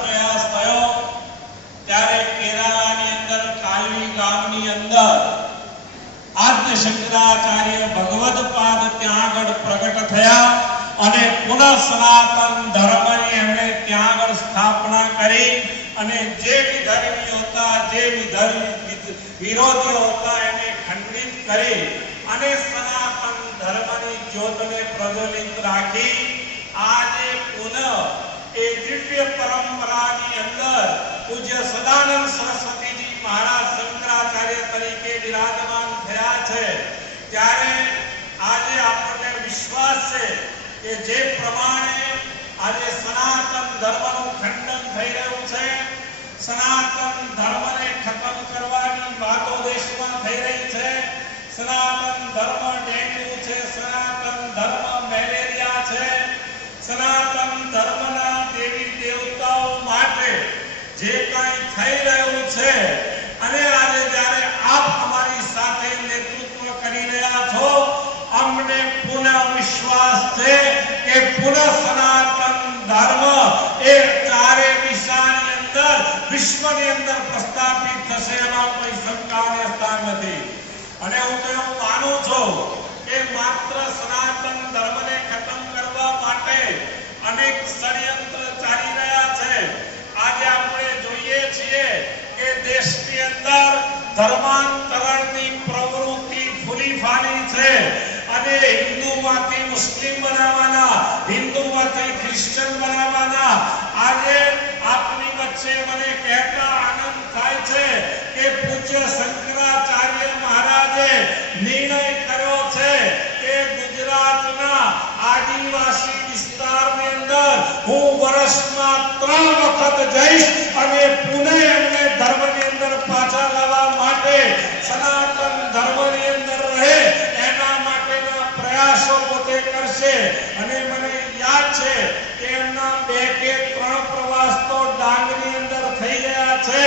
પ્રયાસ થયો ત્યારે કેરાલાની અંદર કાલવી ગામની અંદર આદ્ય શંકરાચાર્ય ભગવદ પાદ ત્યાં આગળ પ્રગટ થયા અને પુનઃ સનાતન ધર્મની એમણે ત્યાં આગળ સ્થાપના કરી અને જે વિધર્મીઓ હતા, જે વિરોધીઓ હતા એને ખંડિત કરી અને સનાતન ધર્મની જ્યોતને પ્રજ્વલિત રાખી આજે પુનઃ એ દિવ્ય પરંપરાની અંદર પૂજ્ય સદાનંદ સરસ્વતીજી મહારાજ શંકરાચાર્ય તરીકે વિરાજમાન થયા છે। ત્યારે આજે આપણને વિશ્વાસ છે કે જે પ્રમાણે આજે સનાતન ધર્મનું ખંડન થઈ રહ્યું છે, સનાતન ધર્મને ખતમ કરવાની વાતો દેશમાં થઈ રહી છે, સનાતન ધર્મ ડેન્ગ્યુ છે, સનાતન ધર્મ મેલેરિયા છે, સનાતન ધર્મના દેવી દેવતાઓ માટે જે કંઈ થઈ રહ્યું છે અને આજે જ્યારે આપ અમારી સાથે નેતૃત્વ કરી રહ્યા છો, અમને પુનઃ વિશ્વાસ છે કે પુનઃ સનાતન ધર્મ એ ચારે દિશાની અંદર વિશ્વની અંદર પ્રસ્થાપિત થશે, એમાં કોઈ શંકાને સ્થાન નથી। અને હું તો એવું માનું છું કે માત્ર સનાતન ધર્મને ખતમ કરવા માટે અનેક ષડયંત્ર ચાલી રહ્યા છે। આજે આપણે જોઈએ છીએ કે દેશની અંદર ધર્માંતરણની પ્રવૃત્તિ ફૂલી ફાલી છે અને હિન્દુમાંથી મુસ્લિમ બનાવવાના, હિન્દુમાંથી ક્રિશ્ચિયન બનાવવાના। આજે આપની વચ્ચે મને કહેતા આનંદ થાય છે કે પૂજ્ય શંકરાચાર્ય મહારાજે નિર્ણય કર્યો છે કે ગુજરાતના આદિવાસી વિસ્તારની અંદર હું વર્ષમાં 3 વખત જઈશ અને પુનઃ એમને ધર્મની અંદર પાછા લાવવા માટે, સનાતન ધર્મની અંદર રહે એના માટેના પ્રયાસો પોતે કરશે। અને મને યાદ છે કે એમના 2 કે 3 પ્રવાસ તો ડાંગની અંદર થઈ ગયા છે।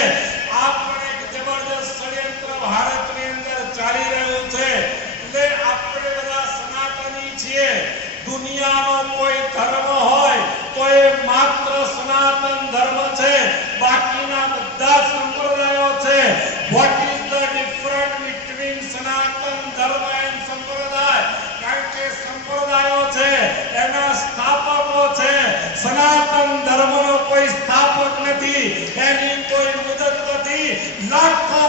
આ પણ એક જબરદસ્ત ષડયંત્ર ભારતની અંદર ચાલી રહ્યું છે। એટલે આપણે બધા સનાતની છીએ। દુનિયાનો કોઈ ધર્મ હોય તો એ માત્ર સનાતન ધર્મ છે, બાકીના બધા સંપ્રદાયો છે। What is the difference between સનાતન ધર્મ એન્ડ સંપ્રદાય? કારણ કે સંપ્રદાયો છે એના સ્થાપકો છે, સનાતન ધર્મનો કોઈ સ્થાપક નથી, એની કોઈ મુદત નથી, લાખો